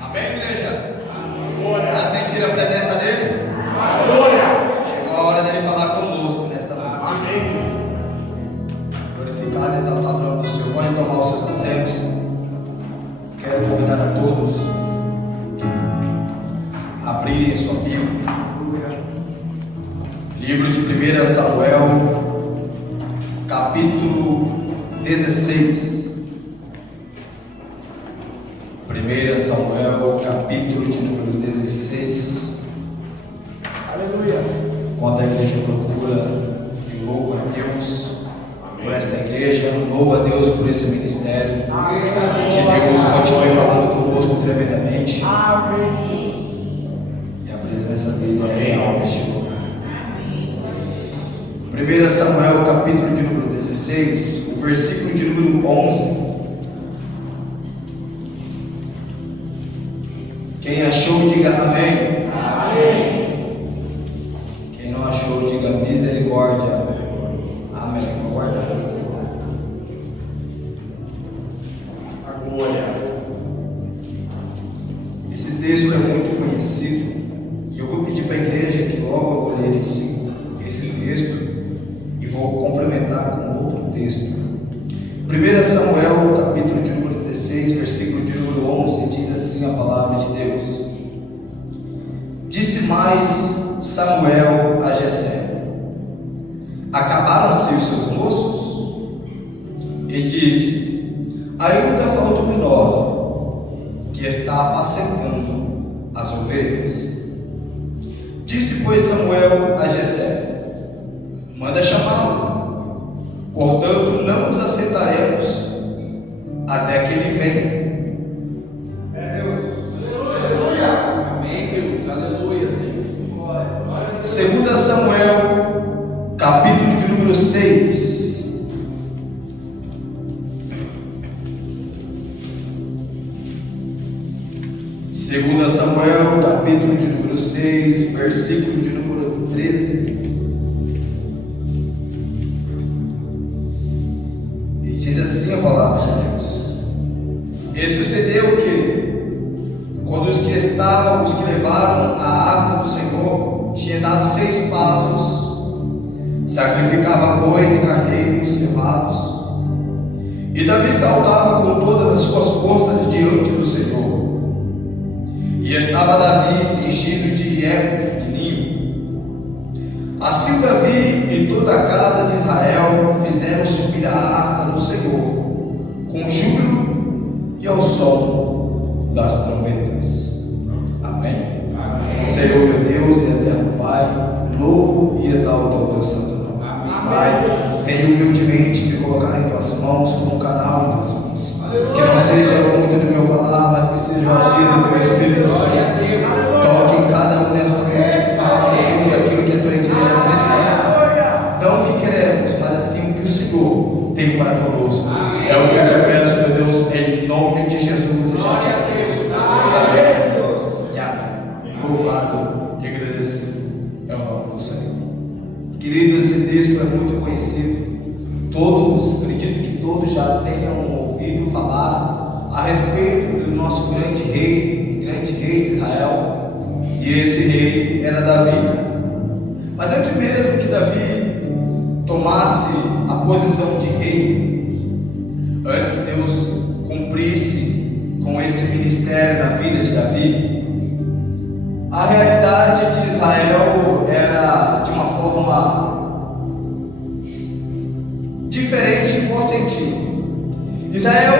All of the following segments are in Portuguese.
Amém, igreja? Para sentir a presença dele? Chegou a hora dele falar conosco nesta noite. Glorificado e exaltado o nome do Senhor. Pode tomar os seus assentos. Quero convidar a todos a abrirem sua Bíblia. Livro de 1 Samuel, capítulo 16. 1 Samuel, capítulo de número 16. Aleluia. Quando a igreja procura e louva a Deus por esta igreja, louva a Deus por esse ministério. Amém. E que Deus continue falando conosco tremendamente. Amém. E a presença dele é real neste lugar. 1 Samuel, capítulo de número 16, o versículo de número 11. Quem achou, diga amém. Amém. Quem não achou, diga misericórdia. Amém. Vou guardar. Glória. Esse texto é muito conhecido e eu vou pedir para a igreja que logo eu vou ler esse texto e vou complementar com outro texto. 1 Samuel, capítulo de número 16, versículo de número 11, diz assim a palavra de Deus: Disse mais Samuel a Jessé: Acabaram-se os seus moços? E disse: Ainda falta o menor, que está apacentando as ovelhas. Disse, pois, Samuel a Jessé: Manda chamá-lo. Portanto, não nos assentaremos até que ele venha. É Deus. Aleluia. Amém, Deus. Aleluia, Senhor. 2 Samuel, capítulo de número 6. Segunda Samuel, capítulo de número 6, versículo de número 13. E diz assim a palavra de Deus: E sucedeu que, quando os que levaram a arca do Senhor tinha dado 6 passos, sacrificava bois e carneiros cevados, e Davi saltava com todas as suas forças diante do Senhor. E estava Davi cingido de éfode de linho. Assim Davi e toda a casa de Israel fizeram subir a arca do Senhor com júbilo e ao som das trombetas. Amém. Amém. Senhor meu Deus e eterno Pai, louvo e exalto o teu santo nome. Amém. Pai, venho humildemente me colocar em tuas mãos como um canal em tuas mãos. Que não seja muito do meu falar, mas que seja o agir do teu Espírito Santo. Toque em cada um nessa noite, fala, meu Deus, aquilo que a tua igreja precisa. Não o que queremos, mas assim o que o Senhor tem para conosco. É o que eu te peço, meu Deus, em nome de Jesus. E já te agradeço. Amém. E amém. Louvado e agradecido é o nome do Senhor. Querido, esse texto é muito conhecido. Todos, acredito que todos já tenham ouvido falar a respeito do nosso grande rei de Israel. E esse rei era Davi. Mas antes mesmo que Davi tomasse a posição de rei, antes que Deus cumprisse com esse ministério na vida de Davi, a realidade de Israel era de uma forma diferente em qual sentido? Israel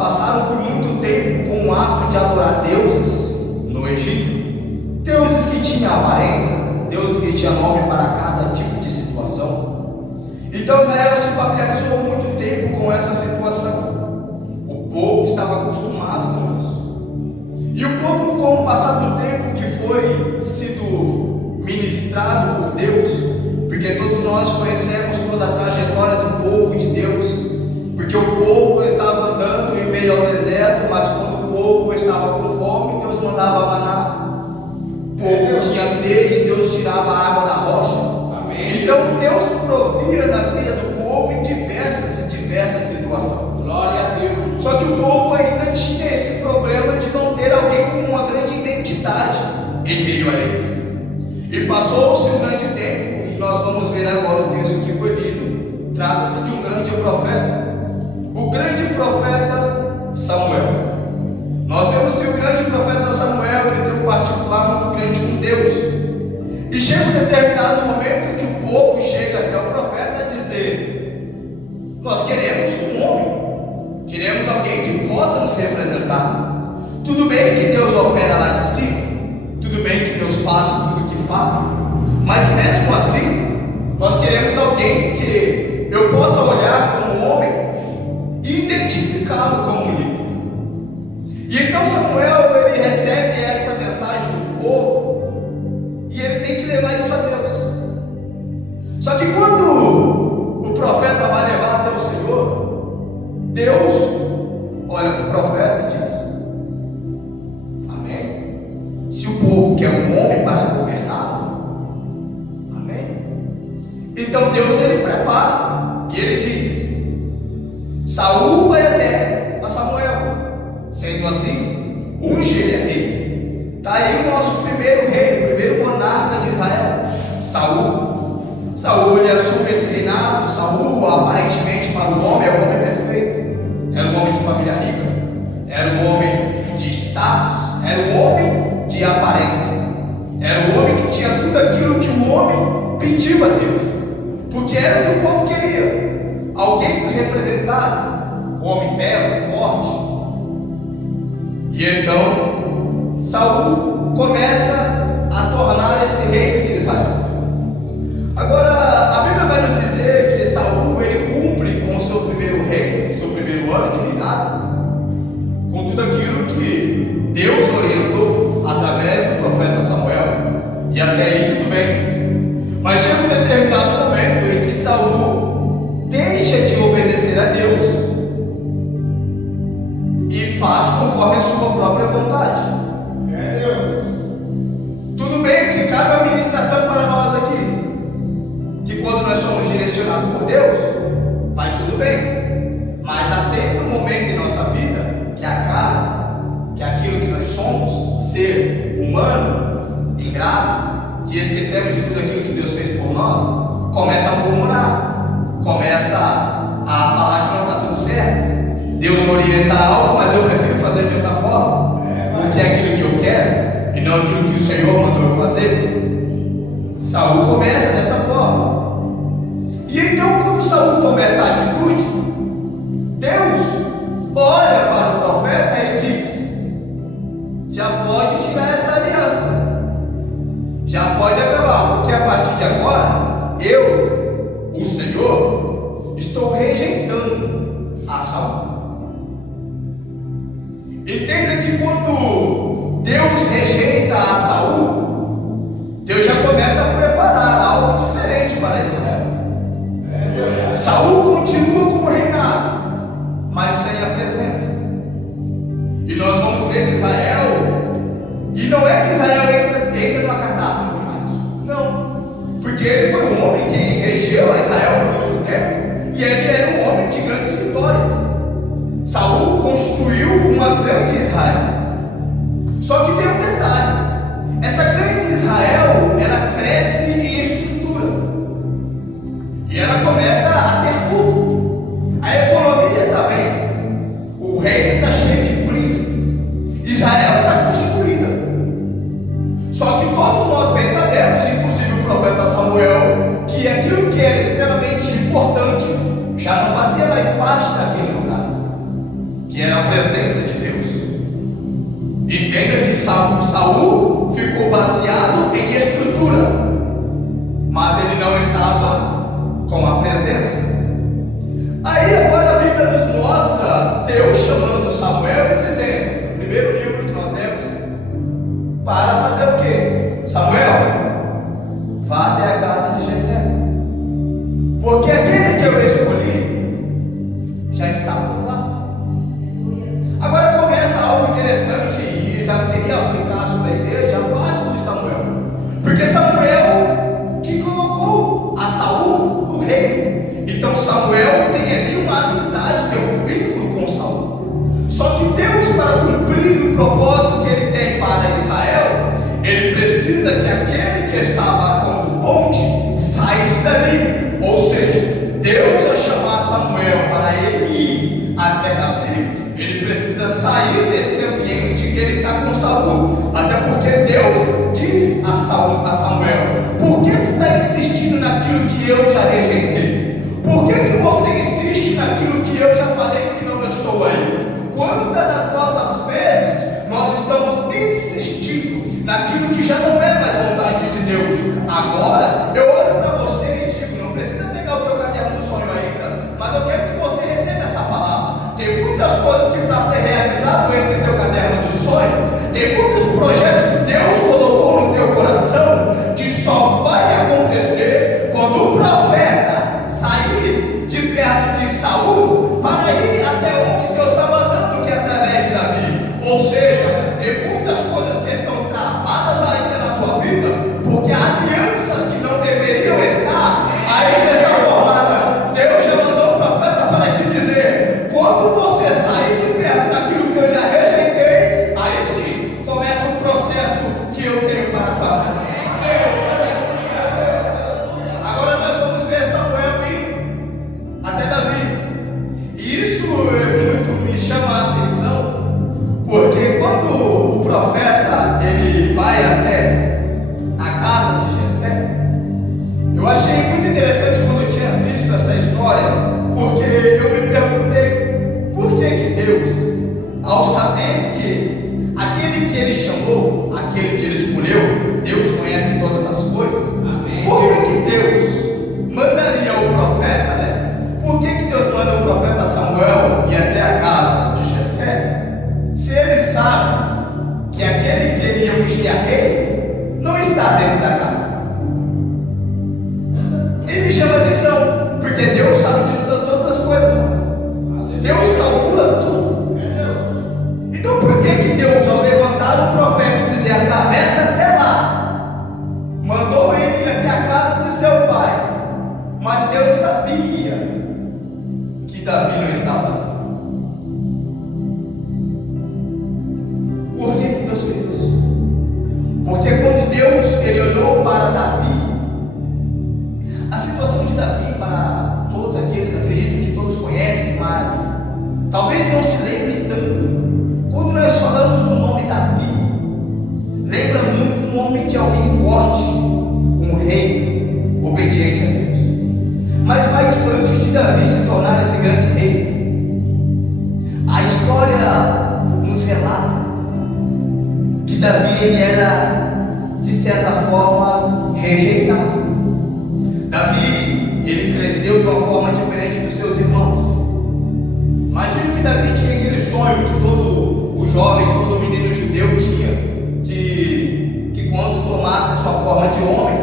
passaram por muito tempo com o ato de adorar deuses no Egito, deuses que tinham aparência, deuses que tinham nome para cada tipo de situação. Então Israel se familiarizou muito tempo com essa situação. O povo estava acostumado com isso. E o povo, com o passar do tempo que foi sido ministrado por Deus, porque todos nós conhecemos toda a trajetória do povo de Deus, porque o povo estava andando em meio ao deserto, mas quando o povo estava com fome, Deus mandava maná. O povo tinha sede, Deus tirava a água da rocha. profeta, o grande profeta Samuel. Nós vemos que o grande profeta Samuel, ele tem um particular muito grande com Deus. E chega um determinado momento que o povo chega até o profeta a dizer: nós queremos um homem, queremos alguém que possa nos representar. Tudo bem que Deus opera lá de cima, tudo bem que Deus faz tudo o que faz, mas mesmo assim, nós queremos alguém que eu possa olhar como homem e identificá-lo como líder. E então Samuel, ele recebe essa mensagem do povo e ele tem que levar isso a Deus. Só que quando o profeta vai levar até o Senhor, Deus olha para o profeta e diz: amém? Se o povo quer um homem para governar, amém? Então Deus, ele prepara e ele diz: Saul vai até a Samuel. Sendo assim, unge ele a rei. Está aí o nosso primeiro rei, o primeiro monarca de Israel, Saul. Saul, ele assume esse reinado. Saul, aparentemente para o homem, é um homem perfeito. Era um homem de família rica, era um homem de status, era um homem de aparência, era um homem que tinha tudo aquilo que o homem pediu a Deus, porque era o que o povo queria, alguém que os representasse, um homem belo, forte. E então Saul começa a tornar esse reino de Israel. Agora a Bíblia vai nos dizer que Saul, ele cumpre com o seu primeiro reino, seu primeiro ano de reinado, com tudo aquilo que Deus orientou através do profeta Samuel. E até aí tudo bem. Mas chega um determinado momento em que Saul deixa de obedecer a Deus e faz conforme a sua própria vontade. É Deus. Tudo bem que cabe uma ministração para nós aqui, que quando nós somos direcionados por Deus, vai tudo bem, mas há sempre um momento em nossa vida que a carne, que é aquilo que nós somos, ser humano, ingrato, que esquecemos de tudo aquilo que Deus fez por nós, começa a murmurar, começa a falar que não está tudo certo. Deus orienta algo, mas eu prefiro fazer de outra forma, porque é aquilo que eu quero e não aquilo que o Senhor mandou eu fazer. Saul começa dessa forma. E então, quando Saul começa a atitude, Deus olha para o profeta e diz: já pode tirar essa aliança, já pode acabar, porque a partir de agora eu, o Senhor, estou rejeitando a Saul. Entenda que quando Deus rejeita a Saul, Deus já começa a preparar algo diferente para Israel. Saul continua com o reinado, mas sem a presença. E nós vamos ver Israel, e não é que Israel entra numa catástrofe mais, não, porque ele foi um homem que regeu a Israel por muito tempo, e ele era um homem de grandes vitórias. Saul construiu uma grande Israel. Só que tem um detalhe: essa grande Israel, ela cresce em estrutura e ela começa a ter tudo. A economia está bem, o reino está cheio de príncipes, Israel está constituída. até Davi, ele precisa sair desse ambiente que ele está com Saul. Até porque Deus diz a Samuel: por que tu está insistindo naquilo que eu já rejeitei? Por que você insiste naquilo que eu já falei que não estou aí? Quantas das nossas vezes nós estamos insistindo naquilo que já não é mais vontade de Deus? Agora eu olho para você e digo: não precisa pegar o teu caderno do sonho ainda, mas eu quero que você receba essa palavra. Tem muitas coisas que para ser realizado entre seu caderno do sonho, tem muitos projetos que Deus colocou no teu coração que só vai acontecer quando o profeta sair de perto de Saul para ir até onde Deus está mandando, que é através de Davi. Ou seja, tem muitas coisas que estão travadas ainda na tua vida, porque há alianças que não deveriam estar ainda está formada. Deus já mandou o profeta para te dizer: quando você sair de perto daquilo que eu já rejeitei, aí sim começa o processo que eu tenho para a tua vida. Agora nós vamos ver Samuel indo até Davi. E isso muito me chama a atenção, porque quando o profeta ele vai até a casa de Jessé, eu achei muito interessante quando eu tinha visto essa história, porque eu me perguntei por que Deus, ao saber que aquele que ele chamou, aquele que ele escolheu, Deus conhece todas as coisas. Amém. Por que Deus mandaria o profeta, Alex? Por que Deus manda o profeta Samuel ir até a casa de Jessé, se ele sabe que aquele que ele ia ungir a rei não está dentro da casa? E me chama a atenção, porque Deus sabe de todas as coisas, mas Deus calcula tudo. Então por que Deus, ao levantar o profeta e dizer atravessa até lá, mandou ele ir até a casa de seu pai, mas Deus sabia que Davi não estava lá? Por que Deus fez isso? Porque quando Deus ele olhou para Davi, a situação de Davi, para todos aqueles, acredito que todos conhecem, mas talvez não se lembre tanto. Quando nós falamos do nome Davi, lembra muito o nome de alguém forte, um rei obediente a Deus. Mas antes de Davi se tornar esse grande rei, a história nos relata que Davi ele era, de certa forma, rejeitado. Davi, ele cresceu de uma forma diferente dos seus irmãos. Imagina que Davi tinha aquele sonho que todo o jovem, todo menino judeu tinha, de que quando tomasse a sua forma de homem,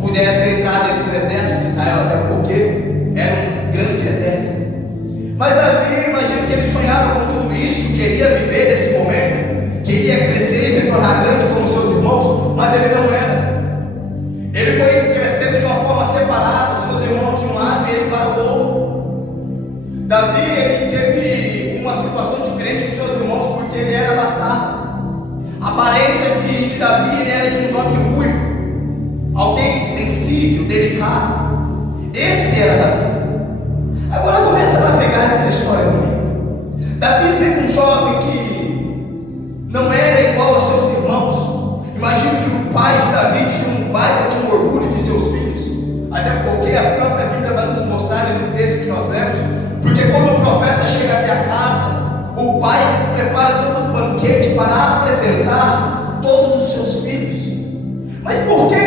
pudesse entrar dentro do exército de Israel, até porque era um grande exército. Mas Davi, imagina que ele sonhava com tudo isso, queria viver nesse momento, queria crescer e se tornar grande como seus irmãos, mas ele não era. Ele foi crescendo de uma forma separada, seus irmãos de um lado e ele para o outro. Davi, ele teve uma situação diferente dos seus irmãos porque ele era bastardo. A aparência de Davi, ele era de um jovem ruivo, alguém sensível, delicado. Esse era Davi. Agora começa a navegar nessa história comigo. Davi sendo um jovem que não era igual aos seus irmãos. Imagino que o pai de Davi tinha um baita de um orgulho de seus filhos, até porque a própria Bíblia vai nos mostrar nesse texto que nós lemos, porque quando o profeta chega até a casa, o pai prepara todo um banquete para apresentar todos os seus filhos. Mas por que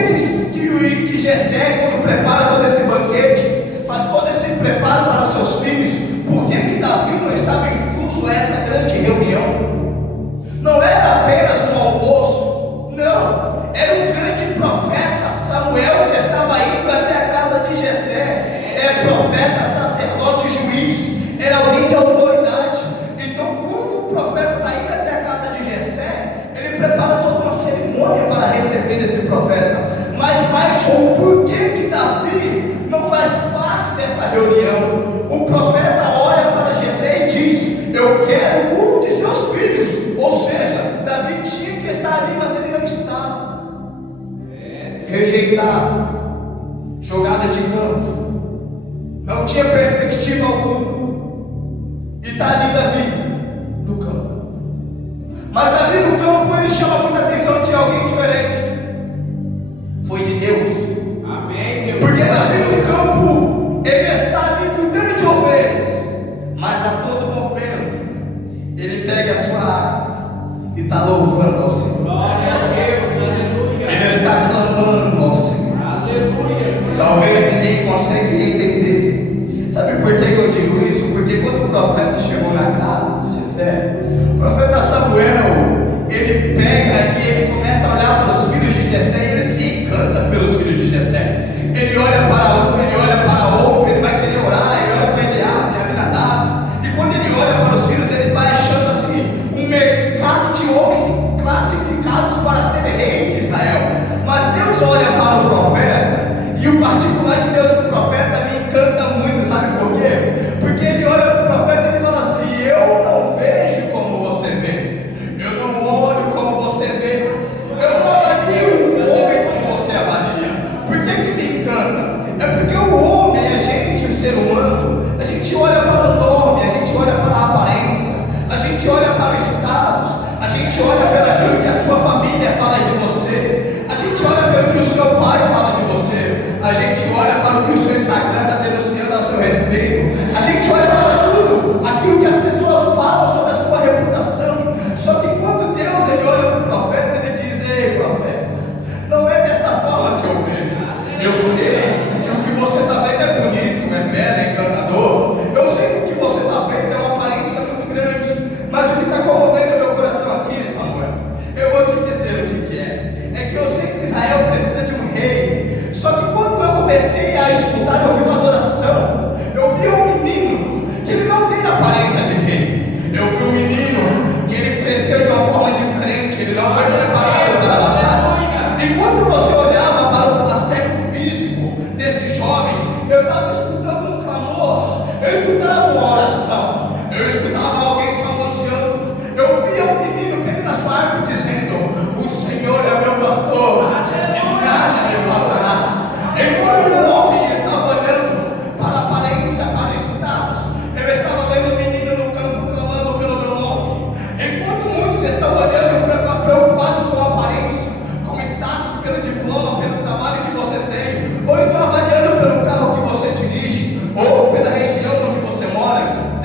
Jessé, quando prepara todo esse banquete, faz todo esse preparo para os seus filhos, por que Davi não estava incluso a essa grande reunião? Não era apenas um almoço, não, era um grande profeta, Samuel, que estava indo até a casa de Jessé. É profeta, sacerdote, juiz, era alguém de autoridade. Então quando o profeta está indo até a casa de Jessé, ele prepara toda uma cerimônia para receber esse profeta. Mas por que Davi não faz parte dessa reunião? O profeta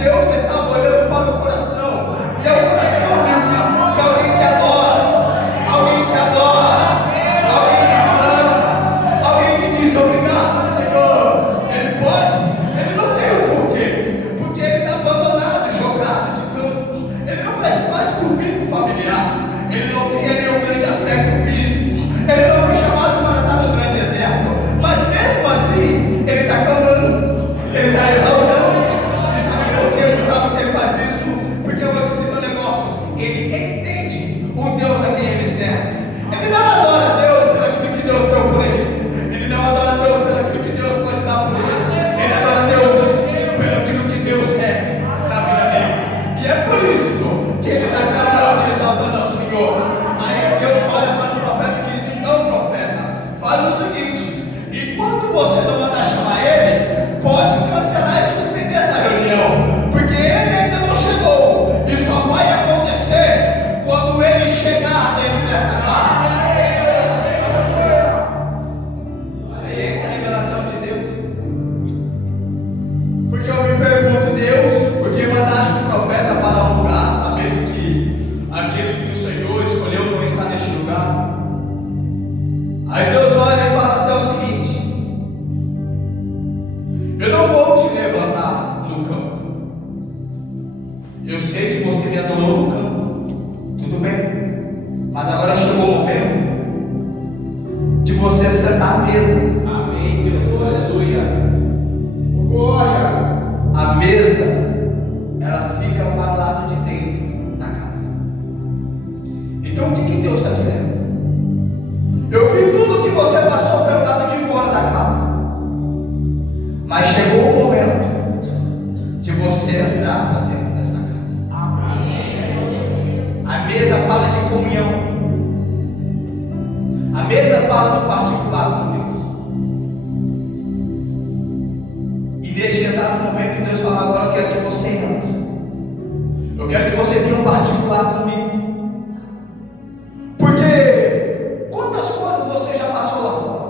Deus estava olhando para o coração. E é o coração, Milka, que é alguém que adora, alguém que adora, alguém que clama, alguém que diz obrigado, Senhor. Ele pode, ele não tem o porquê, porque ele está abandonado, jogado de campo. Ele não faz parte do vínculo familiar. Ele não tem ali um grande aspecto físico. Ele não foi chamado para estar no grande exército. Mas mesmo assim, ele está clamando, ele está exaltando. E sabe por que, Gustavo, que ele faz isso? Porque eu vou te dizer um negócio. Ele entende o Deus a quem ele serve. Ele não adora a Deus pelo aquilo que Deus deu por ele. Ele não adora a Deus pelo aquilo que Deus pode dar por ele. Ele adora a Deus pelo aquilo que Deus é na vida dele. E é por isso que ele está clamando e exaltando ao Senhor. Aí Deus olha para o profeta e diz: então, profeta, faz o seguinte, enquanto você não mandar chamar ele, pode cancelar e suspender essa reunião, porque ele ainda não chegou, e só vai acontecer quando ele chegar dentro dessa casa. Aí entra a revelação de Deus. Porque eu me pergunto, Deus, por que mandaste o profeta para um lugar, sabendo que aquele que o Senhor escolheu não está neste lugar? Aí Deus olha e fala assim: é o seguinte, eu não vou te levantar no campo. Eu sei que você me adorou no campo, tudo bem, mas agora chegou o momento de você sentar à mesa. Amém, Deus. Aleluia. Glória. A mesa, ela fica para o lado de dentro da casa. Então o que Deus está querendo? Eu vi tudo que você passou pelo lado de fora da casa, mas chegou o momento de você entrar para dentro dessa casa. A mesa fala de comunhão. A mesa fala do particular com Deus. E neste exato momento Deus fala: agora eu quero que você entre. Eu quero que você tenha um particular comigo. Porque quantas coisas você já passou lá fora?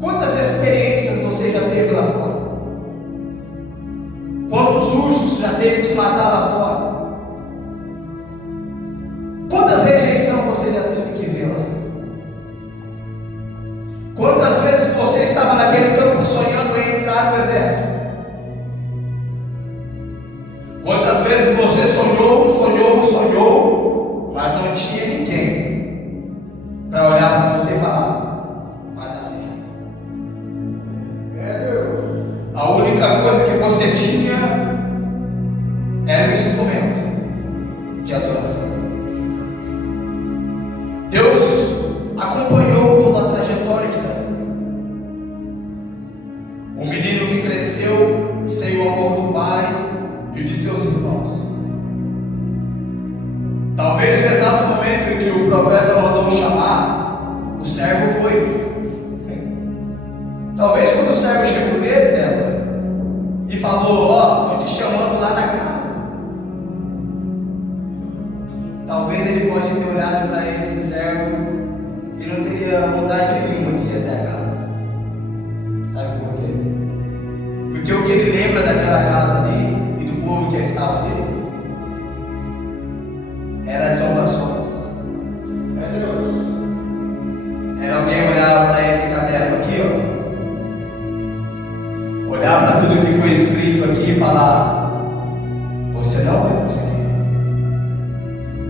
Quantas experiências você já teve lá fora? Quantos ursos já teve que matar lá fora? Quantas rejeições você já teve que ver lá? Quantas vezes você estava naquele campo sonhando em entrar no exército? Quantas vezes você sonhou, mas não tinha ninguém para olhar para você e falar: vai dar certo. É Deus. A única coisa que você tinha era o instrumento de adoração. Deus acompanhou toda a trajetória de Davi. O menino que cresceu sem o amor do pai e de seus irmãos. Talvez no exato momento em que o profeta mandou chamar, o servo foi. Talvez quando o servo chegou nele, Débora, e falou: ó, estou te chamando lá na casa. Talvez ele pode ter olhado para ele, esse servo, e não teria vontade nenhuma de ir até a casa. Sabe por quê? Porque o que ele lembra daquela casa ali e do povo que estava ali eram as zombações. É Deus. Era alguém olhar para esse caderno aqui, ó, olhar para tudo que foi escrito aqui e falar: você não vai conseguir,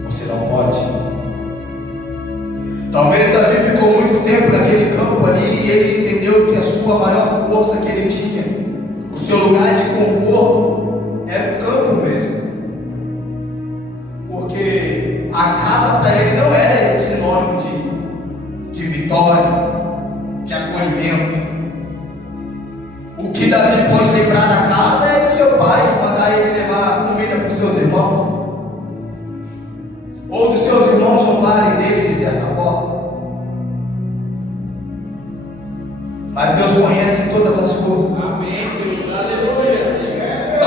você não pode. Talvez Davi ficou muito tempo naquele campo ali e ele entendeu que a sua maior força que ele tinha, o seu lugar de conforto, era o campo mesmo. Porque a casa para ele não era esse sinônimo de vitória, de acolhimento. O que Davi pode lembrar da casa é do seu pai mandar ele levar comida para os seus irmãos, ou dos seus irmãos zombarem dele de certa forma. Mas Deus conhece todas as coisas. Amém, Deus. Aleluia. É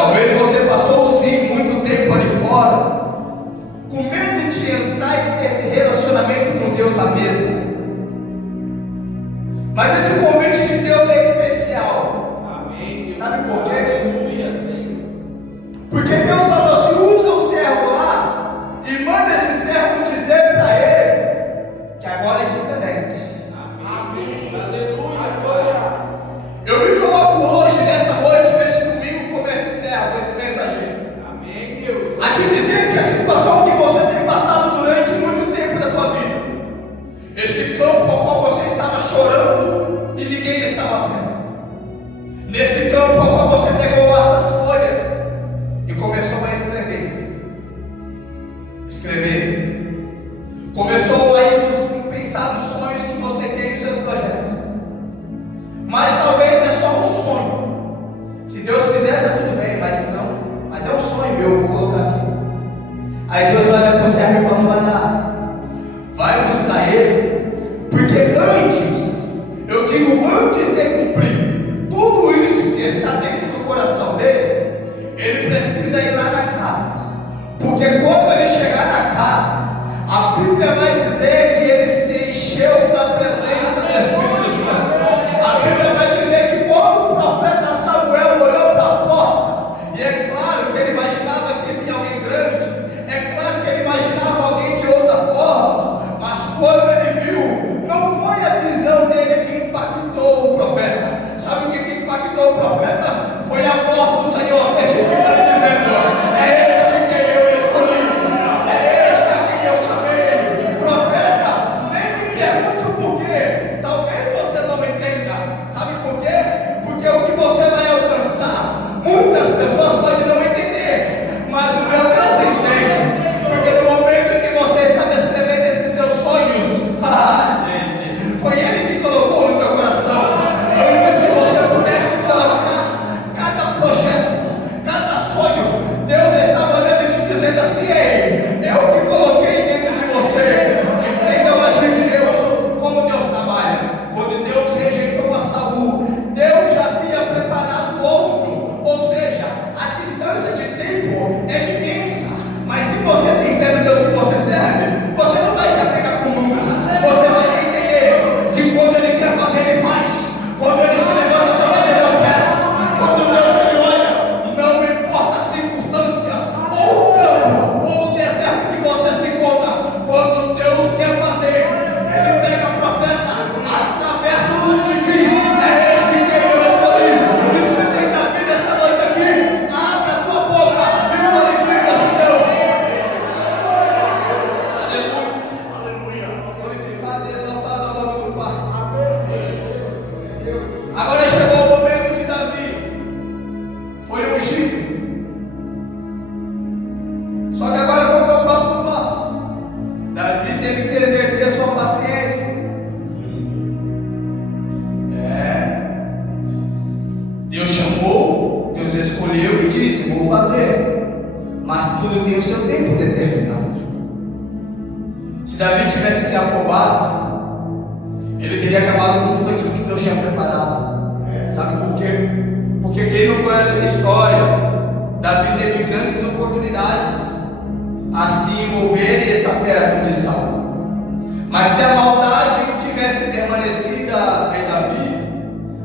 quiser, tá tudo bem, mas se não, mas é um sonho meu, vou colocar aqui. Aí Deus olha para o servo e fala: não vai dar, vai buscar ele, porque eu digo antes de cumprir tudo isso que está dentro do coração dele, ele precisa ir lá na casa, porque quando ele chegar na casa, a Bíblia vai dizer que ele se encheu da presença do Espírito Santo. A Bíblia vai dizer que quando o profeta Samuel olhou para a porta, e é claro que ele imaginava que vinha alguém grande, é claro que ele imaginava alguém de outra forma, mas quando ele viu, não foi a visão dele que impactou o profeta. Sabe o que impactou o profeta? Foi a voz do Senhor testificando, dizendo: é este que eu escolhi, é este a quem eu chamei. Profeta, nem me pergunte o porquê, talvez você não entenda. Sabe por quê? Porque o que você vai alcançar, muitas pessoas podem não entender, mas o meu Deus entende. Porque no momento em que você estava escrevendo esses seus sonhos, gente, foi Ele que colocou no teu coração. Antes que você pudesse colocar cada projeto, cada sonho, Deus estava olhando e te dizendo assim: ei, eu que coloquei dentro de você. Entenda o agir de Deus, como Deus trabalha. Quando Deus rejeitou a Saul, Deus já havia preparado outro, ou seja, a distância de tempo é imensa. Mas se você tem fé no Deus que você serve, você não vai se apegar com números, você vai entender que quando Ele quer fazer, Ele faz. Quando Ele se levanta para fazer, Ele opera. Quando Deus Ele olha, não importa as circunstâncias, ou o campo, ou o deserto que você se encontra, quando Deus quer fazer, Ele pega a profeta, atravessa o mundo e diz: é este que eu escolhi. E se tem Davi nesta noite aqui, abre a tua boca e glorifica esse Deus. Aleluia. Glorificado e exaltado ao nome do Pai. Agora chegou o momento que Davi foi ungido. Só que agora qual que é o próximo passo? Davi teve que exercer a sua paciência. Deus chamou, Deus escolheu e disse: vou fazer. Mas tudo tem o seu tempo determinado. Se Davi tivesse se afobado, ele teria acabado com tudo aquilo que Deus tinha preparado. Sabe por quê? Porque quem não conhece a história, Davi teve grandes oportunidades a se envolver e estar perto de Saul. Mas se a maldade tivesse permanecida em Davi,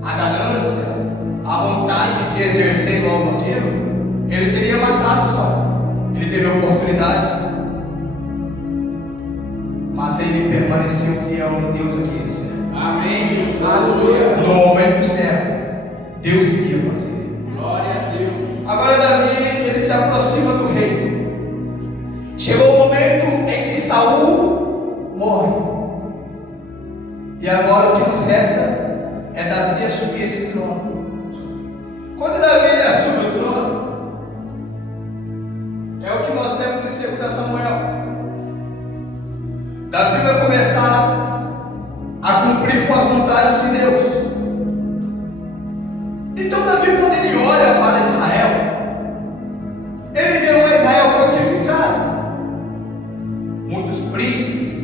a ganância, a vontade de exercer logo aquilo, ele teria matado Saul. Ele teve a oportunidade, mas ele permaneceu fiel em Deus a quem ele serve. Amém, Deus. Aleluia. No momento certo, Deus iria fazer. Glória a Deus. Agora Davi, ele se aproxima do rei. Chegou o momento em que Saul morre. E agora o que nos resta é Davi assumir esse trono. Quando Davi ele assume o trono, é o que nós temos em 2 Samuel. Davi vai começar a cumprir com as vontades de Deus. Então Davi, quando ele olha para Israel, ele vê um Israel fortificado, muitos príncipes,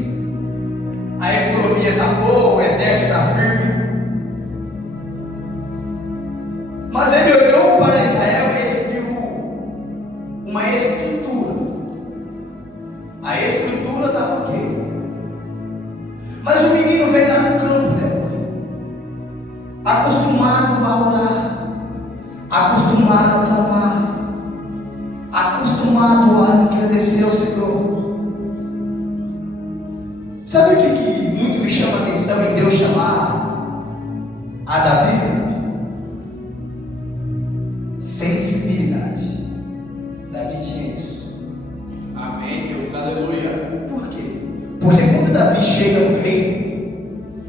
a economia está boa, o exército está firme. Mas ele olhou para Israel e ele viu uma estrutura. A estrutura estava o quê? Mas o menino veio lá no campo, né? Acostumado a orar, acostumado a clamar, acostumado a agradecer ao Senhor. Sabe o que muito me chama a atenção em Deus chamar a Davi, Felipe? Sensibilidade. Davi tinha isso. Amém, Deus. Aleluia. Por quê? Porque quando Davi chega no reino,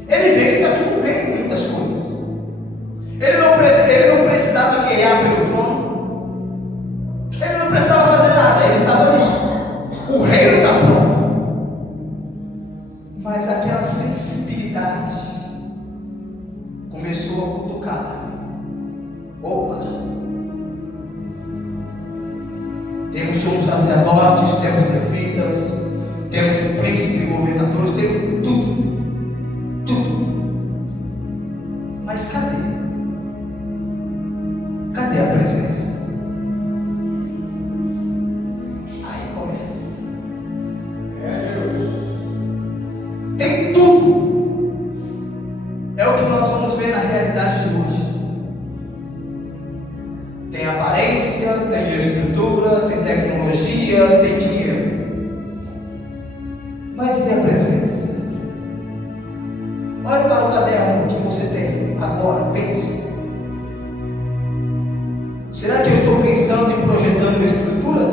ele vê que está tudo bem em muitas coisas. Ele não precisava guerrear pelo trono. Ele não precisava fazer nada, ele estava ali. O reino está pronto. Mas aquela sensibilidade começou a cutucar. Opa! Temos sumos sacerdotes, temos levitas, temos príncipes, governadores, temos tudo. Tudo. Mas cadê? Cadê a presença? Aí começa. Tem tudo. É o que nós vamos ver na realidade de hoje. Tem aparência, tem estrutura, tem tecnologia, tem dinheiro. Mas e a presença? Olhe para o caderno que você tem agora, pense. Será que eu estou pensando e projetando estrutura?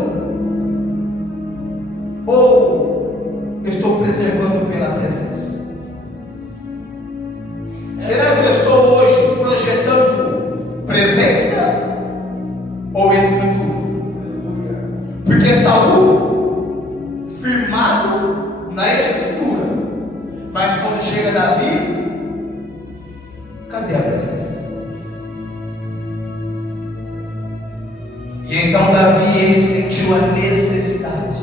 Ou eu estou preservando pela presença? Será que eu estou hoje projetando presença ou estrutura? Porque Saul, firmado na estrutura, mas quando chega Davi, cadê a presença? E então Davi, ele sentiu a necessidade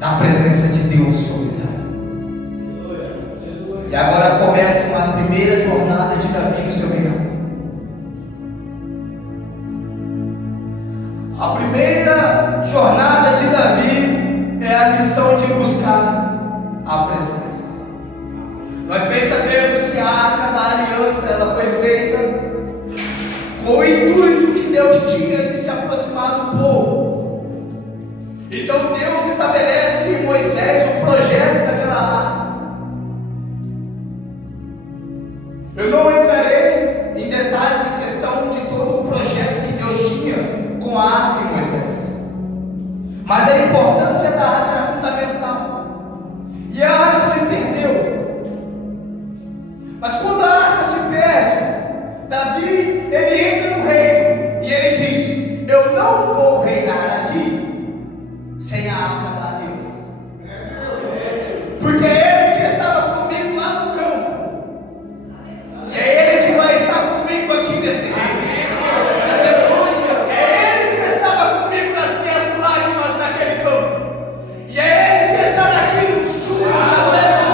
da presença de Deus sobre Israel. E agora começa uma primeira jornada de Davi no seu reinado. A primeira jornada de Davi é a missão de buscar a presença. Nós bem sabemos que a Arca da Aliança, ela foi feita com o intuito que Deus tinha de se aproximar do povo. Então Deus estabelece em Moisés o projeto daquela arca. Eu não entrarei em detalhes em questão de todo o projeto que Deus tinha com a arca em Moisés, mas a importância da arca era fundamental. E a arca se perdeu. Mas quando a arca se perde, Davi, ele entra no reino e ele diz: eu não vou reinar aqui sem a arca da aliança. Porque é ele que estava comigo lá no campo, e é ele que vai estar comigo aqui nesse reino. É ele que estava comigo nas minhas lágrimas naquele campo, e é ele que estará aqui no sul de adoração.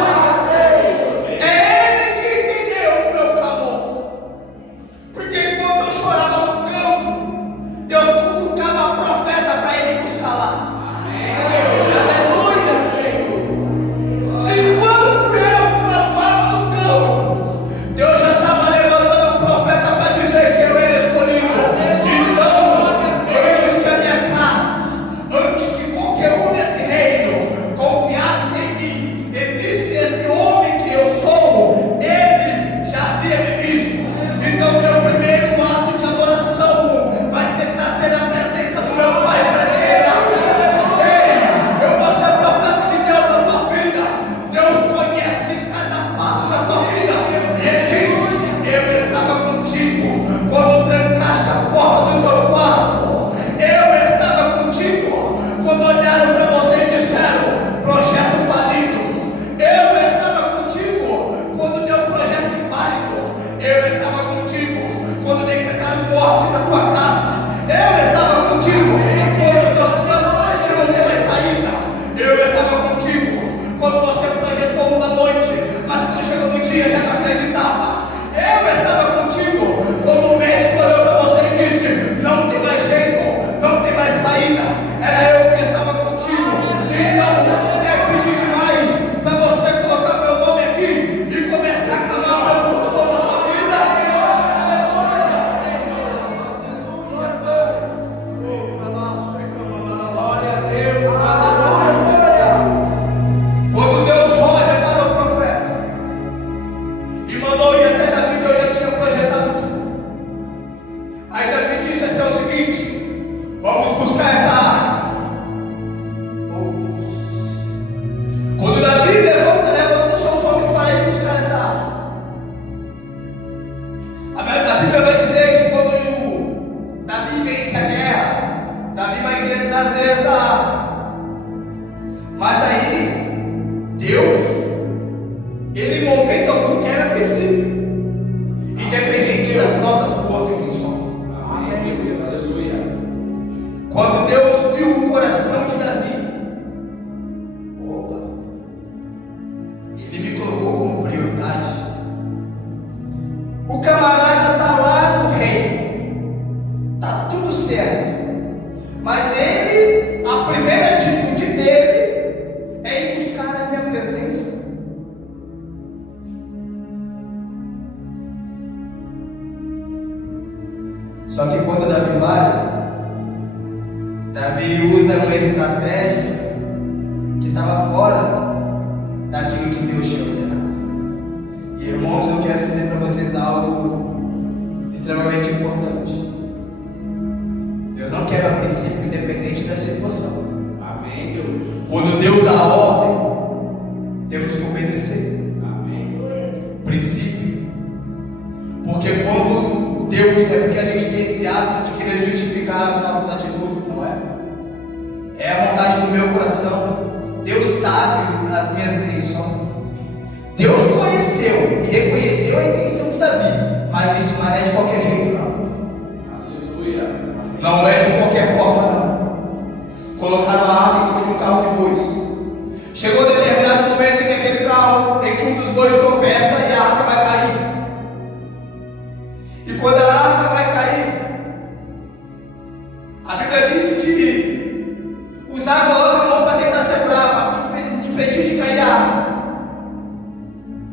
Porque enquanto eu chorava no campo, Deus cutucava a profeta para ir me buscar lá. Enquanto eu clamava no campo, Deus já estava levantando o profeta para dizer que eu era escolhido. Então, antes que a minha casa, antes que qualquer um nesse reino confiasse em mim e visse esse homem que eu sou, ele já havia me visto. Então, meu primeiro ato de adoração vai ser trazer a presença do meu Pai para esse reinado. Ei, eu vou ser profeta de Deus na tua vida. Deus conhece cada passo da tua vida. E Ele diz: eu estava contigo quando trancaste a porta do teu quarto. Eu estava contigo quando olharam para você e disseram: projeto falido. Eu estava contigo quando deu projeto inválido. Eu estava contigo quando decretaram morte na tua casa. Eu estava contigo quando os seus planos pareciam não ter mais saída. Eu estava contigo quando você projetou uma noite, mas quando chegou no dia já não acreditava. Eu estava contigo quando o médico olhou para você e disse: não tem mais jeito, não tem mais saída. Era eu que estava contigo. Então é pedir demais para você colocar meu nome aqui e começar a clamar pelo consolo da tua vida. Quando Deus olha para o profeta e mandou ir até Davi, eu já tinha projetado tudo. Aí Davi disse assim: é o seguinte, vamos buscar essa arca. Quando Davi levanta os seus homens para ir buscar essa arca, a Bíblia vai dizer que quando Davi vence a guerra, Davi vai querer trazer essa arca. Mas aí Deus, Ele movimenta algo que era princípio, independente das nossas boas intenções. Amém. Aleluia. Quando tá tudo certo. Mas ele, a primeira atitude dele é ir buscar a minha presença. Só que quando Davi vai, Davi usa uma estratégia que estava fora daquilo que Deus tinha ordenado. E irmãos, eu quero dizer para vocês algo extremamente importante. Deus não quer a princípio independente da situação. Amém, Deus. Quando Deus dá ordem, temos que obedecer. Amém. Princípio. Porque quando Deus, é porque a gente tem esse hábito de querer justificar as nossas atitudes, não é? É a vontade do meu coração. Deus sabe as minhas intenções. Deus conheceu e reconheceu a intenção de Davi, mas isso não é de qualquer jeito, não. Aleluia. Não é de qualquer forma, não. Colocaram a arma em cima de um carro de bois. Chegou um determinado momento em que aquele carro, em que um dos bois tropeça e a arca vai cair. E quando a arca vai cair, a Bíblia diz que Uzá coloca a mão para tentar segurar, para impedir de cair a arca.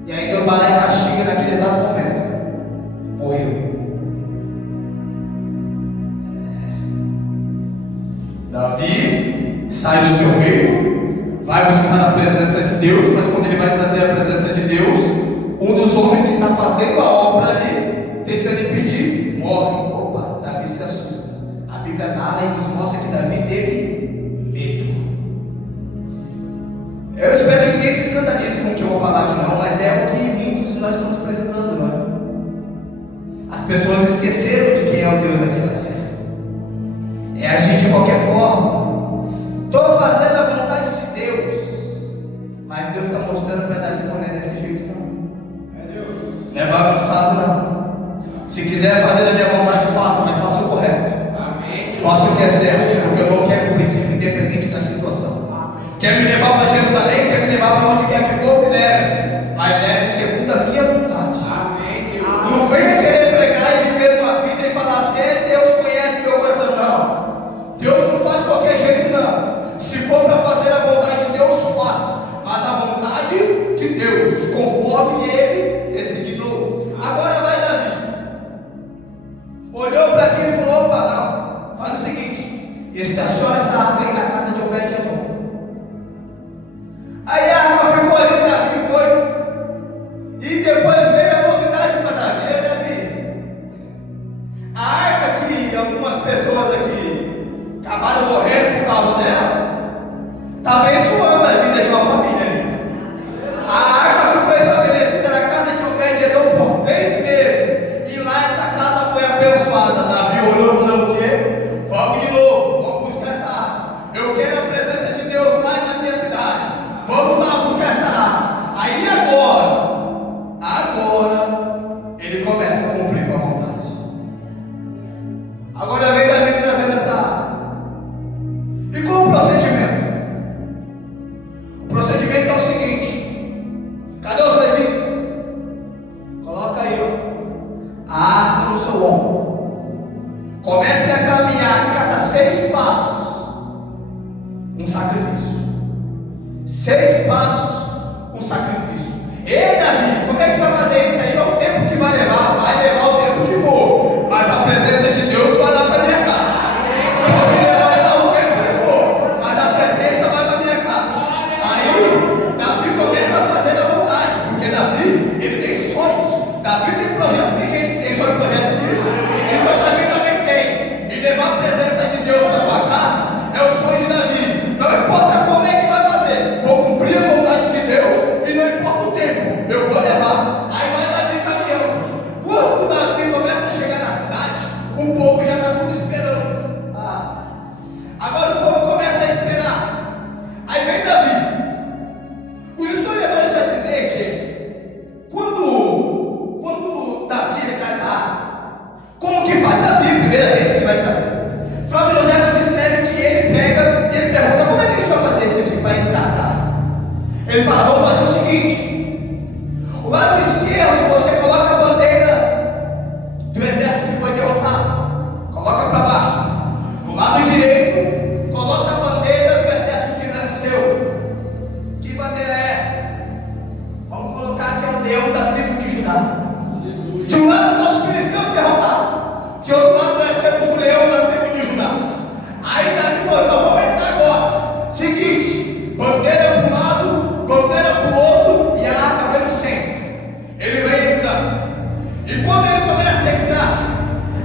E aí Deus vai lá e castiga naquele exato momento. Morreu. Davi sai do seu reino, vai buscar a presença de Deus, mas quando ele vai trazer a presença de Deus, um dos homens que está fazendo a obra ali, tentando impedir, morre. Opa, Davi se assusta. A Bíblia narra e nos mostra que Davi teve medo. Eu espero que ninguém se escandalize com o que eu vou falar aqui não, mas é o que muitos de nós estamos precisando, não é? As pessoas esqueceram de quem é o Deus a quem elas servem. É agir de qualquer forma. Estou fazendo a vontade de Deus, mas Deus está mostrando para Davi não é desse jeito não. Não é bagunçado não. Se quiser fazer da minha vontade, faça, mas faça o correto. Amém. Faça o que é certo, porque eu não quero o princípio independente da situação. Quer me levar para Jerusalém, quer me levar para onde quer que for, me leve, mas leve segundo a minha vontade. Amém, Deus. Não venha querer pregar e viver uma vida e falar assim, Deus conhece meu coração, não. Deus não faz qualquer jeito não. Se for para fazer a vontade de Deus, faça, mas a vontade de Deus, conforme Ele designou. Agora vai Davi, olhou para aquilo e falou, opa não, faz o seguinte, estaciona essa arca aí na casa de Obed-Edom. Aí a arca ficou ali, Davi foi. E depois veio a novidade para Davi, Davi. A arca que algumas pessoas aqui acabaram morrendo por causa dela, está abençoando a vida de uma família ali. A arca ficou estabelecida na casa de Obed-Edom por 3 meses. E lá essa casa foi abençoada. Davi olhou e falou o quê? Vamos de novo, vamos buscar essa arca. Eu quero a presença de Deus lá na minha cidade. Vamos lá buscar essa arca. Aí agora, ele começa a cumprir com a vontade. Agora vem Davi trazendo essa arca. E qual o procedimento? O procedimento é o seguinte: cadê os levitas? Coloca aí, ó, a arca no seu ombro. Comece a caminhar a cada 6 passos, um sacrifício. 6 passos, um sacrifício. Ei Davi, como é que vai fazer isso aí? É o tempo que vai levar o tempo que for, mas a presença de Deus vai lá para minha casa. Pode levar o tempo que for, mas a presença vai para minha casa. Aí Davi começa a fazer a vontade, porque Davi, ele tem sonhos. Davi tem projeto, tem gente que tem sonho e projeto aqui. Então Davi também tem. E levar a presença de Deus para tua casa é o sonho de Davi. Não importa como é que vai fazer, vou cumprir a vontade de Coloca a bandeira do exército que venceu. Que bandeira é essa? Vamos colocar que é o leão da tribo de Judá. De um lado estão os filisteus derrotados, de outro lado nós temos o leão da tribo de Judá. Aí Davi falou: então vamos entrar agora. Seguinte, bandeira para um lado, bandeira para o outro, e a arca vem no centro. Ele vem entrando, e quando ele começa a entrar,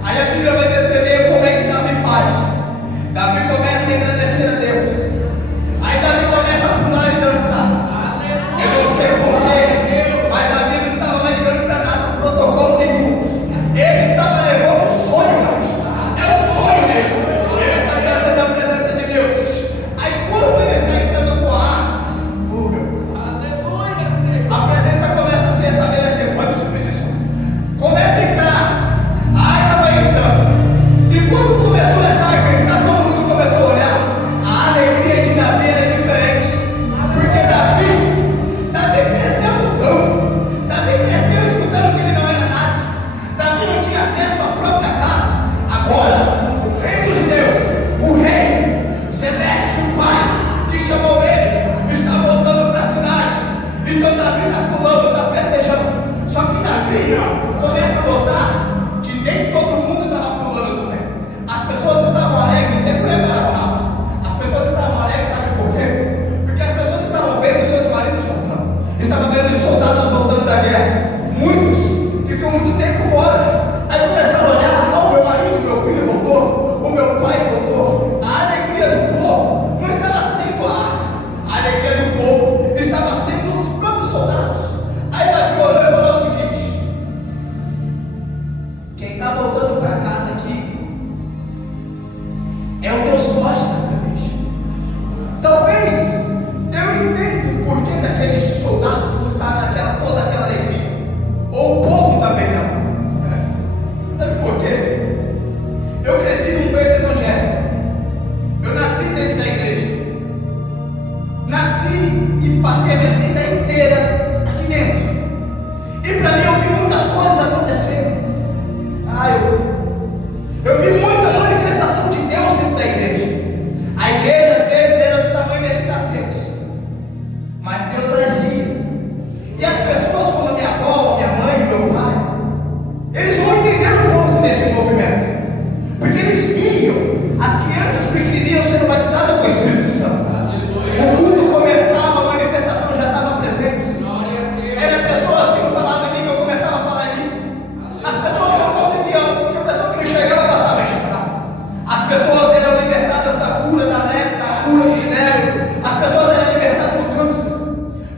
aí a Bíblia vai descrever como é que Davi faz. Davi começa a agradecer a Deus. Aí Davi começa a pular e dançar. Eu não sei porquê, mas Davi não estava mais ligando para nada, protocolo nenhum. Ele estava levando um sonho, mas é o sonho dele. Ele está trazendo a presença de Deus. Aí quando ele está entrando com a arca, a presença começa a se estabelecer. Pode subir isso. Começa a entrar, a arca vai entrando. E quando começou essa arca a entrar, todo mundo começou a olhar. A alegria de Davi era diferente. Porque Davi cresceu no campo. Davi cresceu escutando que ele não era nada. Davi não tinha acesso à própria casa. Agora, o rei dos judeus, o rei celeste, o pai, que chamou ele, está voltando para a cidade. Então Davi está pulando, está festejando. Só que Davi começa a notar que nem todo mundo estava pulando também. As pessoas estavam alegres, sempre levaram a As pessoas estavam alegres, sabe por quê? Porque as pessoas estavam vendo seus maridos voltando, estavam vendo os soldados voltando da guerra. Muitos ficam muito tempo fora, aí começaram a olhar: oh, meu marido, meu filho voltou, o meu pai voltou. A alegria do povo não estava sendo a alegria do povo estava sendo os próprios soldados. Aí Davi olhou e falou o seguinte: quem está voltando para casa aqui é o Deus forte da peleja. Talvez eu entenda o porquê daquele soldado gostar toda aquela alegria, ou o povo também não. Sabe por quê? Eu cresci num berço evangélico. Eu nasci dentro da igreja. Nasci e passei a minha vida inteira aqui dentro. E para mim eu vi muitas coisas acontecendo. Eu vi muita manifestação de Deus dentro da igreja. A igreja às vezes era do tamanho desse tapete, mas Deus agia. E as pessoas, como a minha avó, minha mãe, meu pai, eles vão entender um pouco desse movimento, porque eles viam as crianças pequenininhas sendo batizadas com o Espírito Santo. O culto começava, a manifestação já estava presente. Eram pessoas que não falavam em língua, eu começava a falar em língua. As pessoas não conseguiam, tinha pessoa que não chegava, passava a enxergar. As pessoas eram libertadas da cura da lepra, da cura do minério. As pessoas eram libertadas do câncer.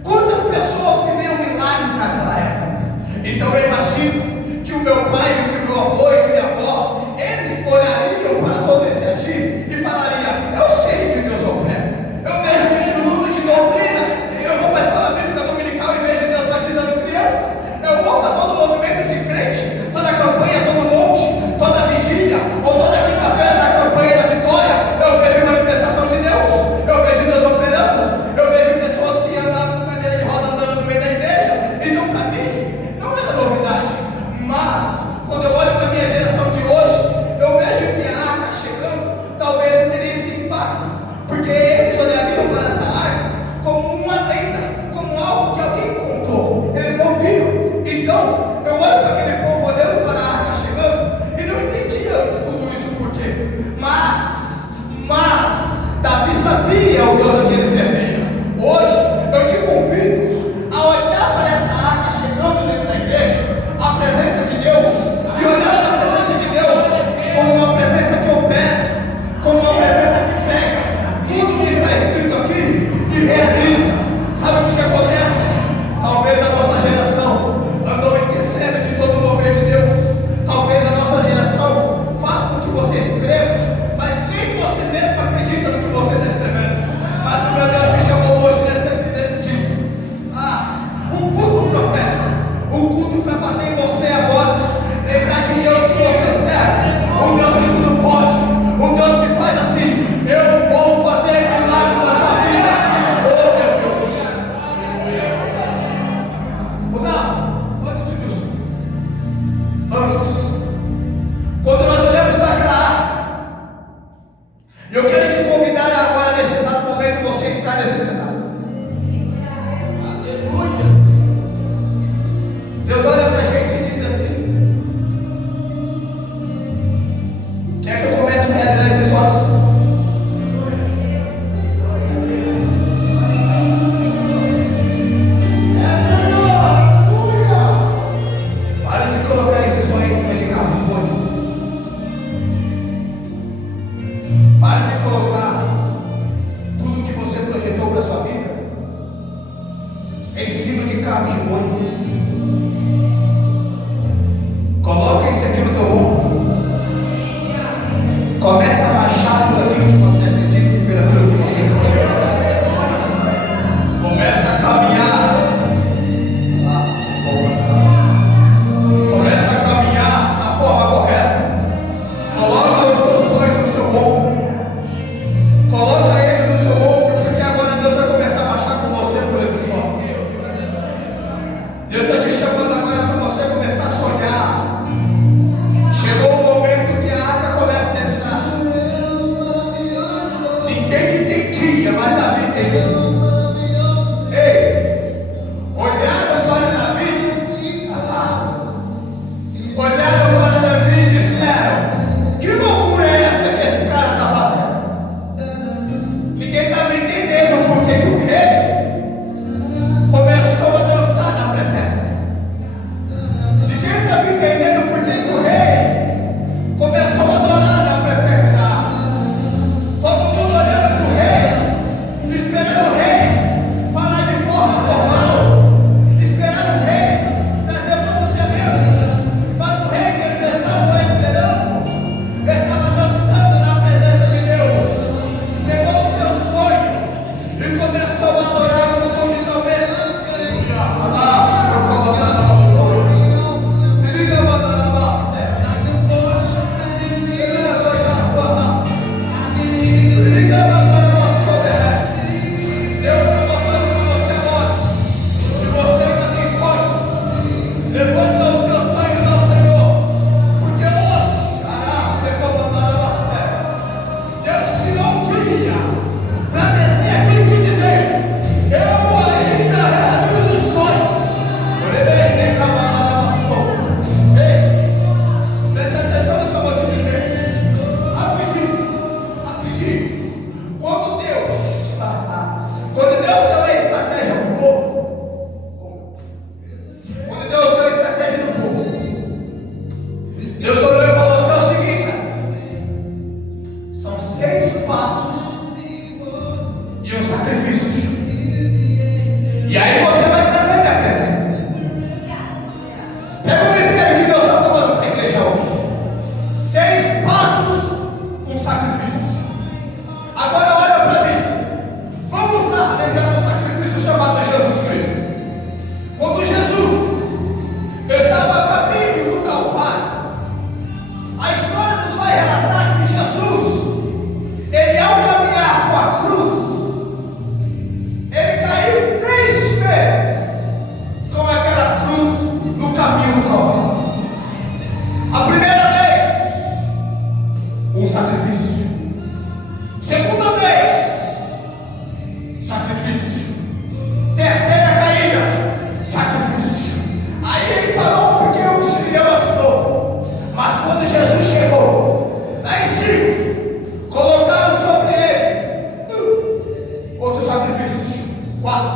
Quantas pessoas viveram milagres naquela época? Então eu imagino que o meu pai, que o meu avô e que minha avó, eles olhariam para todo esse agir e falariam: eu sei que Deus opera. Eu vejo isso no mundo de doutrina. Eu vou para a escola bíblica dominical e vejo Deus batizando criança. Eu vou para todo movimento de crente, toda campanha, todo monte, toda vigília, ou toda quinta-feira da campanha da vitória. Eu vejo manifestação de Deus. Eu vejo Deus operando. Eu vejo pessoas que andavam com cadeira de roda andando no meio da igreja. Então para mim não era novidade. Mas quando eu olho para a minha geração de hoje, eu vejo que a arca chegando talvez não teria esse impacto, porque eles olhariam para essa arca como uma lenda, como algo que alguém contou. Eles não viram. Então eu olho para aquele povo olhando para a arca chegando e não entendia tudo isso por quê. Mas Davi sabia o Deus a quem ele servia. Hoje eu te convido a olhar para essa arca chegando dentro da igreja, a presença de Deus, e olhar para a presença de Deus como uma presença que opera, como uma presença que pega tudo que está escrito aqui e realiza. Sabe o que acontece? Talvez a nossa geração andou esquecendo de todo o mover de Deus. Talvez a nossa geração faça com que você escreva, mas Começa a marchar por aquilo que você acredita e por aquilo que você sonha. Começa a caminhar. Começa a caminhar da forma correta. Coloca os teus sonhos no seu ombro. Coloca ele no seu ombro, porque agora Deus vai começar a marchar com você por esse sonho. Deus está te chamando agora para você começar a sonhar. Chegou o momento que a arca começa a entrar. Ninguém entendia, mas Davi entendia. Ei, olharam para Davi. Olharam para Davi e disseram: que loucura é essa que esse cara está fazendo? Ninguém estava entendendo porque que o rei começou a dançar na presença. Ninguém estava entendendo porque que o rei começou a adorar na presença da arca. Todo mundo olhando para o rei, esperando o rei falar de forma formal, esperando o rei trazer pronunciamentos. Mas o rei que eles estavam esperando estava dançando na presença de Deus. Pegou os seus sonhos e começou a adorar com som de trombetas. Deus está mostrando para você agora. Se você ainda tem sonhos, levanta os teus sonhos ao Senhor, porque hoje Deus criou um dia para descer aqui e te dizer: eu ainda realizo os sonhos. Ei, presta atenção no que eu vou te dizer. Rapidinho. Quando Deus deu uma estratégia para o povo, quando Deus deu a estratégia do povo, Deus olhou e falou assim: é o seguinte, são 6 passos e um sacrifício. E aí você vai trazer minha presença. Pega o mistério que Deus está falando para a igreja hoje. 6 passos, um sacrifício. Agora olha para mim. Vamos lá lembrar do sacrifício chamado Jesus Cristo. Quando Jesus estava a caminho do Calvário, a história nos vai relatar que Jesus, ele ao caminhar com a cruz, ele caiu 3 vezes com aquela cruz no caminho do Calvário. A primeira vez, um sacrifício. Segunda vez, sacrifício. Terceira caída, sacrifício. Aí ele parou porque o Senhor ajudou. Mas quando Jesus chegou lá em cima, colocaram sobre ele outro sacrifício. 4.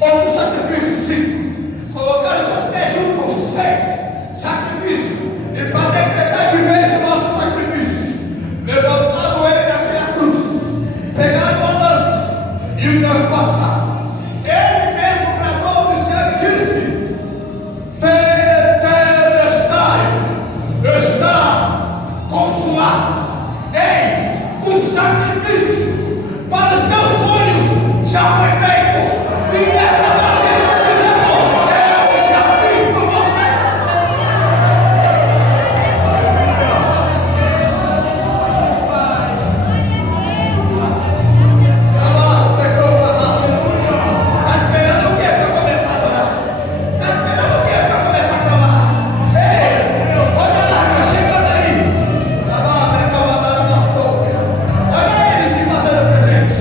Outro sacrifício. 5. Colocaram seus pés juntos. 6. Sacrifício. E para decretar de vez o nosso sacrifício, levantaram ele naquela cruz, pegaram uma lança e o transpassaram. Ele mesmo bradou do céu e disse: Tetelestai, está consumado. Ei, o sacrifício para os teus sonhos já foi feito. E nesta noite ele está dizendo: eu já fiz por você. Está esperando o que para começar a adorar? Está esperando o que para começar a clamar? Ei, olha lá, está chegando aí. Olha ele se fazendo presente.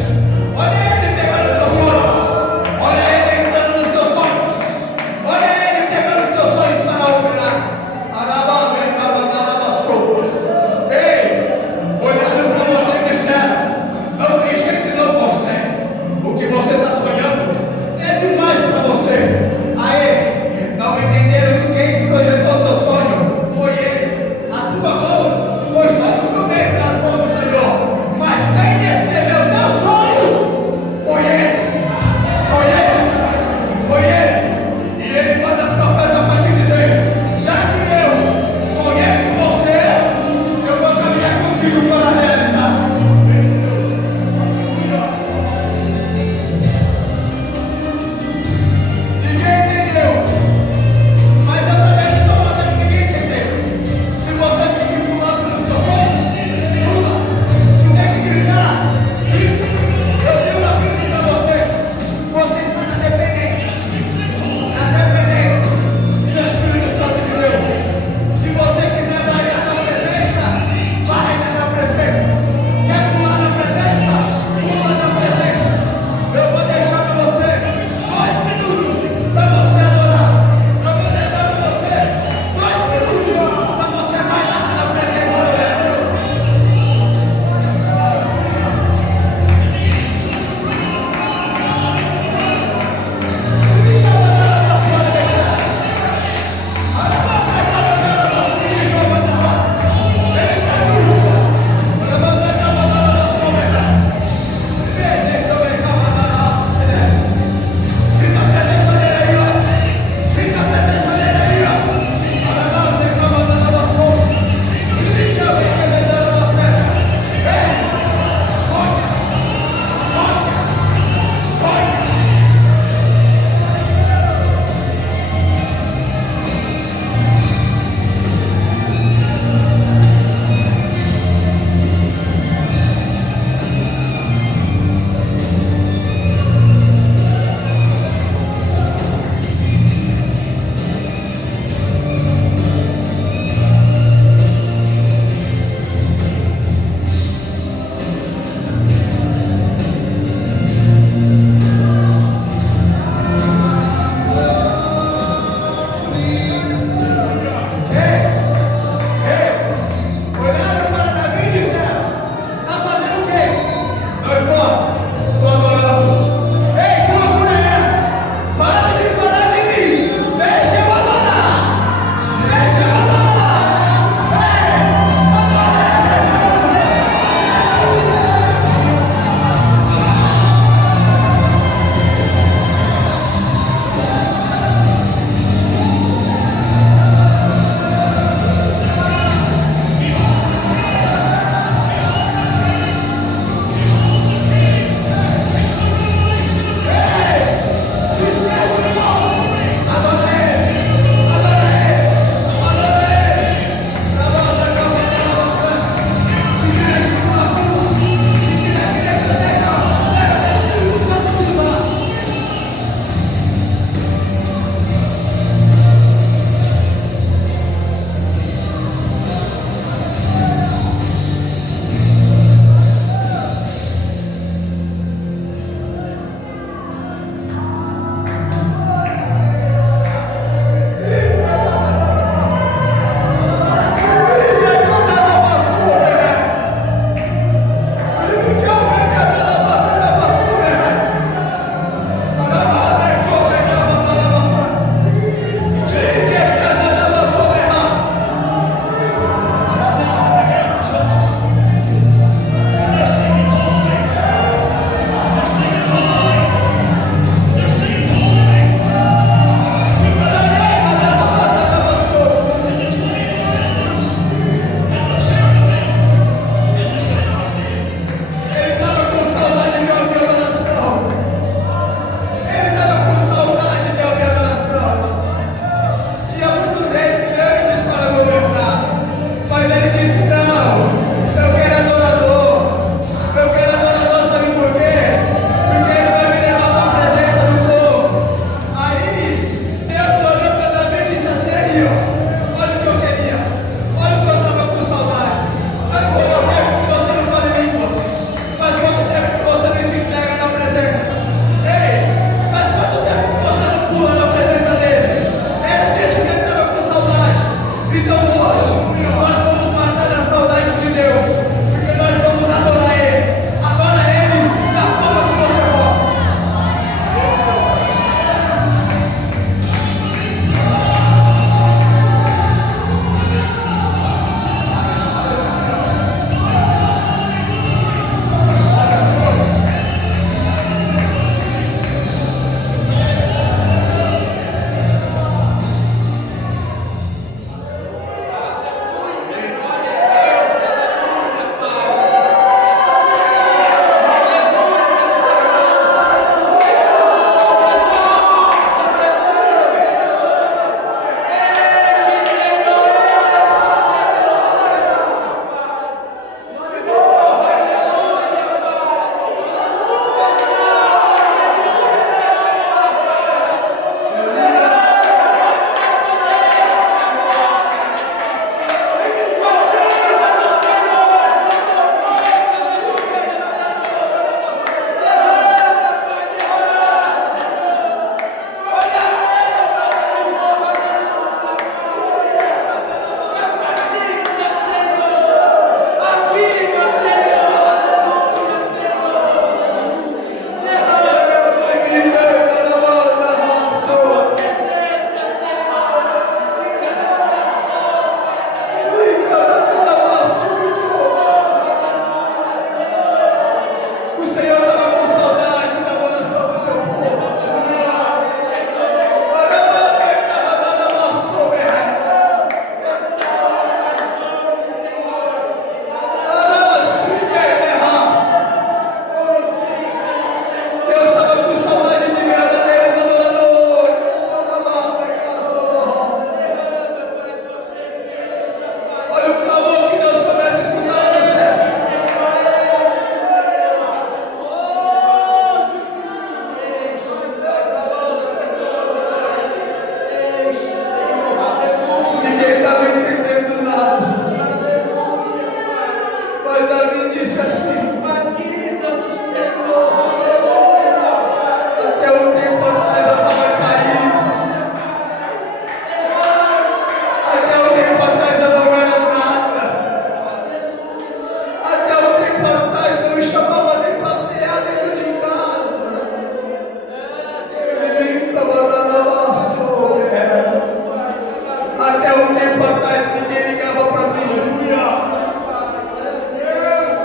disse assim: Batiza no Senhor, aleluia. até um tempo atrás eu estava caído. Até um tempo atrás eu não era nada. Até um tempo atrás não me chamava nem para cear dentro de casa. Até um tempo atrás ninguém ligava para mim.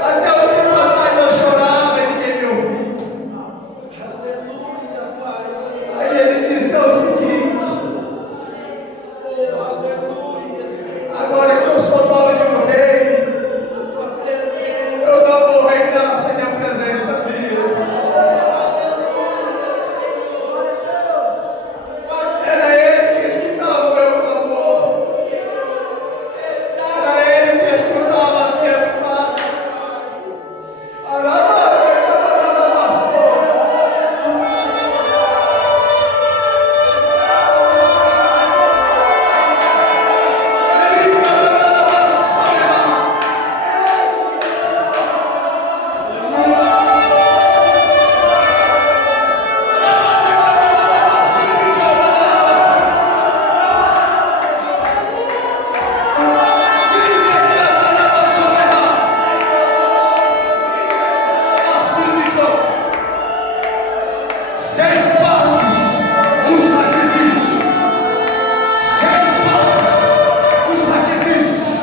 Até um tempo atrás eu chorava e ninguém me ouvia. Aí ele disse o seguinte: agora que eu sou dono de um reino, eu não vou reinar sem a presença dele. Era ele que escutava o meu clamor. Era ele que escutava as minhas palavras. Seis passos, um sacrifício. Seis passos, um sacrifício.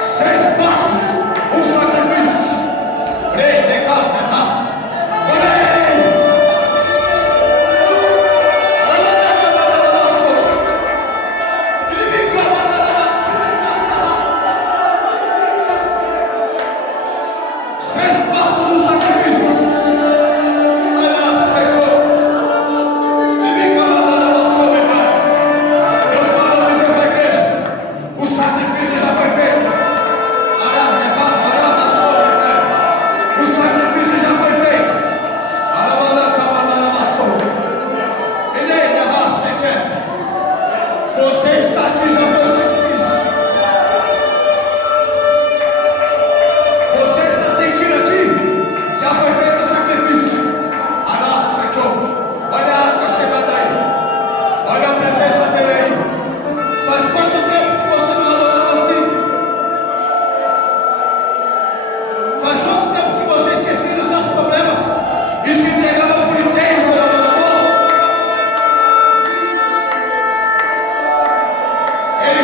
Seis passos, um sacrifício. Seis passos, um sacrifício. Deus mandou dizer para a igreja: o sacrifício já foi feito. O sacrifício já foi feito. Você está aqui, já foi o sacrifício. Você está sentindo aqui? Já foi feito o sacrifício. Olha a arca chegando aí. Olha a presença dele aí. Faz quanto tempo que você não adorava assim? Faz quanto tempo que você esquecia dos seus problemas e se entregava por inteiro como adorador? Ele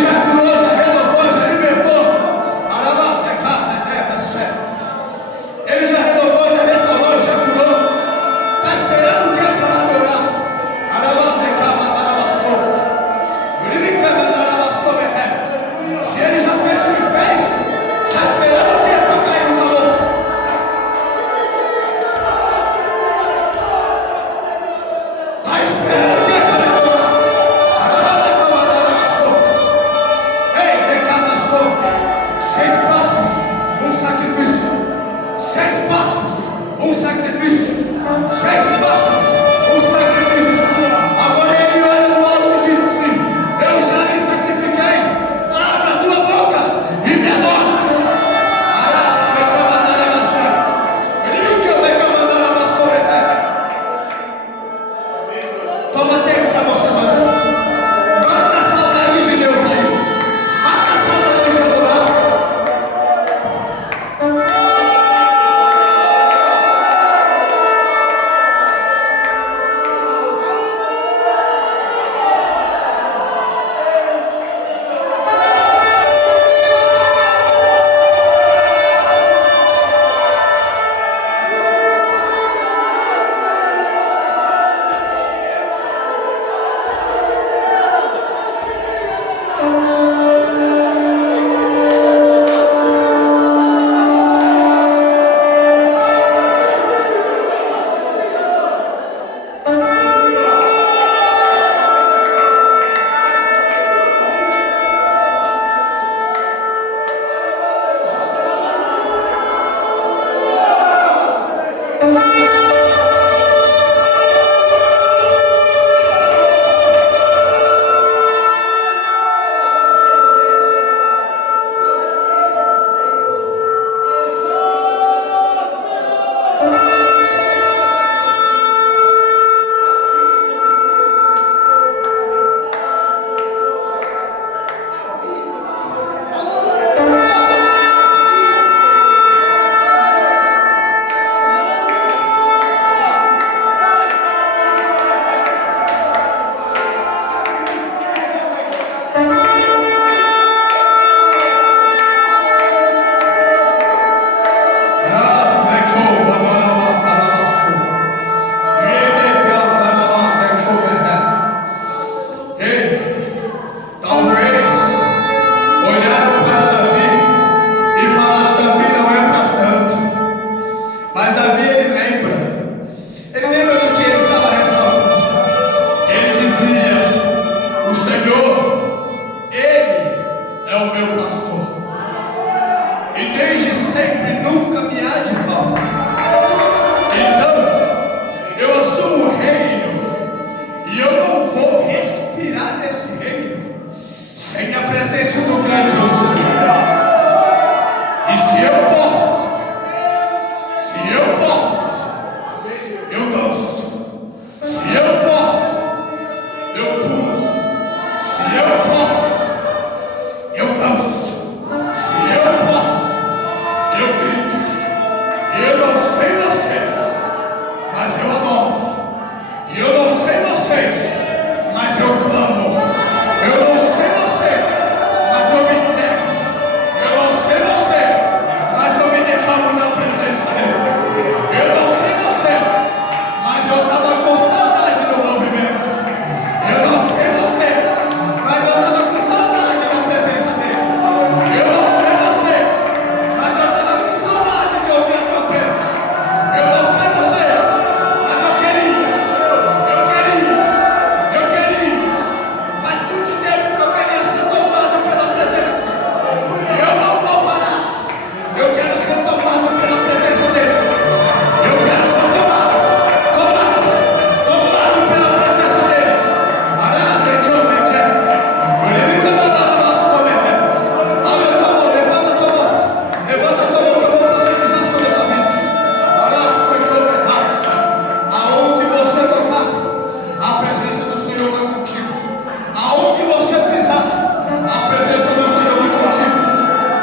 você pisar, a presença do Senhor vai contigo.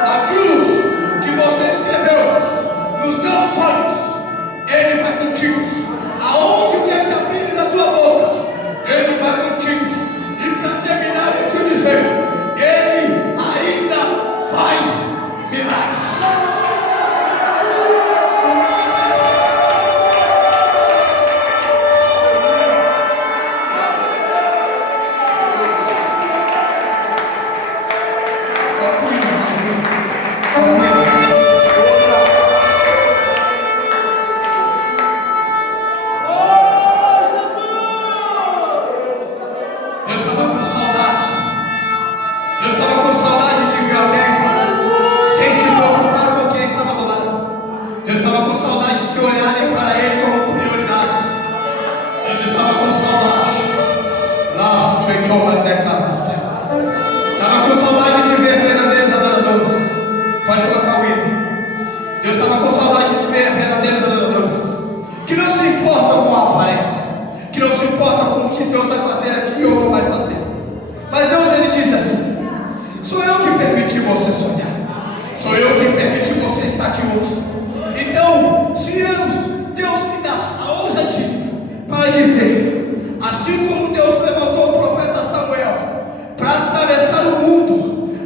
Aquilo que você escreveu nos teus sonhos, Ele vai contigo. Aonde quer que abres a tua boca, Ele vai contigo. E para terminar, eu te dizer, Ele ainda faz milagres.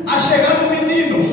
A chegar no menino,